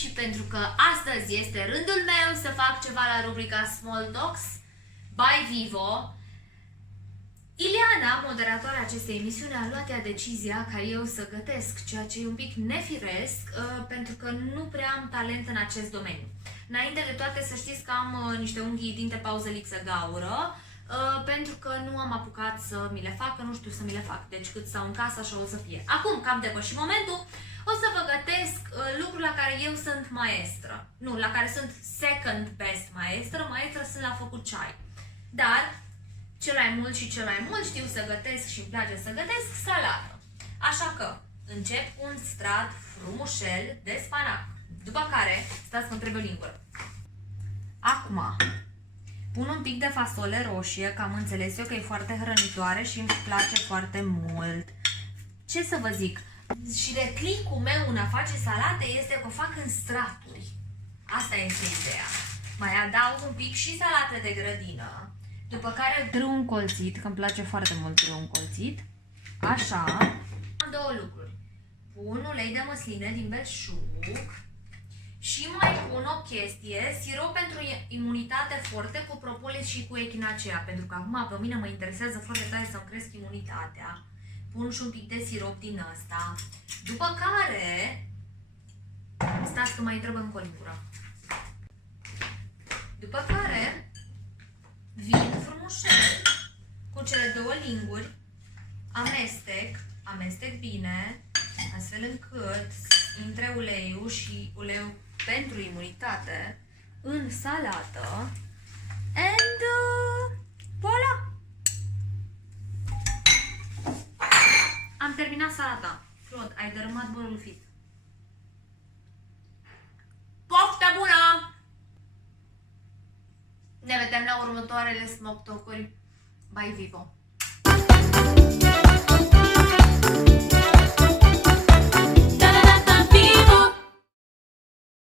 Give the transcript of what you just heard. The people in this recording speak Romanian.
și pentru că astăzi este rândul meu să fac ceva la rubrica Small Talks by Vivo, Ileana, moderatoarea acestei emisiuni, a luat ea decizia ca eu să gătesc, ceea ce e un pic nefiresc, pentru că nu prea am talent în acest domeniu. Înainte de toate să știți că am niște unghii dinte pauză lipsă gaură, pentru că nu am apucat să mi le fac, că nu știu să mi le fac, deci cât stau în casă așa o să fie. Acum că am depășit momentul, o să vă gătesc lucruri la care eu sunt maestră. Nu, la care sunt second best maestră, maestră sunt la făcut ceai. Dar cel mai mult și cel mai mult știu să gătesc și îmi place să gătesc salată. Așa că încep cu un strat frumușel de spanac. După care, stați că îmi trebuie o lingură. Acum, pun un pic de fasole roșie, că am înțeles eu că e foarte hrănitoare și îmi place foarte mult. Ce să vă zic? Și reclicul meu în a face salate este că o fac în straturi. Asta este ideea. Mai adaug un pic și salată de grădină. După care grâu încolțit, că îmi place foarte mult grâu încolțit. Așa. Am două lucruri. Pun ulei de măsline din belșug și mai pun o chestie, sirop pentru imunitate forte cu propolis și cu echinacea, pentru că acum pe mine mă interesează foarte tare să-mi cresc imunitatea. Pun și un pic de sirop din ăsta. După care, stați că mai trebuie încă o lingură. După care, vin frumușel cu cele două linguri, amestec bine, astfel încât intre uleiul și uleiul pentru imunitate în salată and voila! Am terminat salata. Claude, ai dărâmat bolul fit. Poftă bună! Ne vedem la următoarele Smoke Talk-uri by Vivo.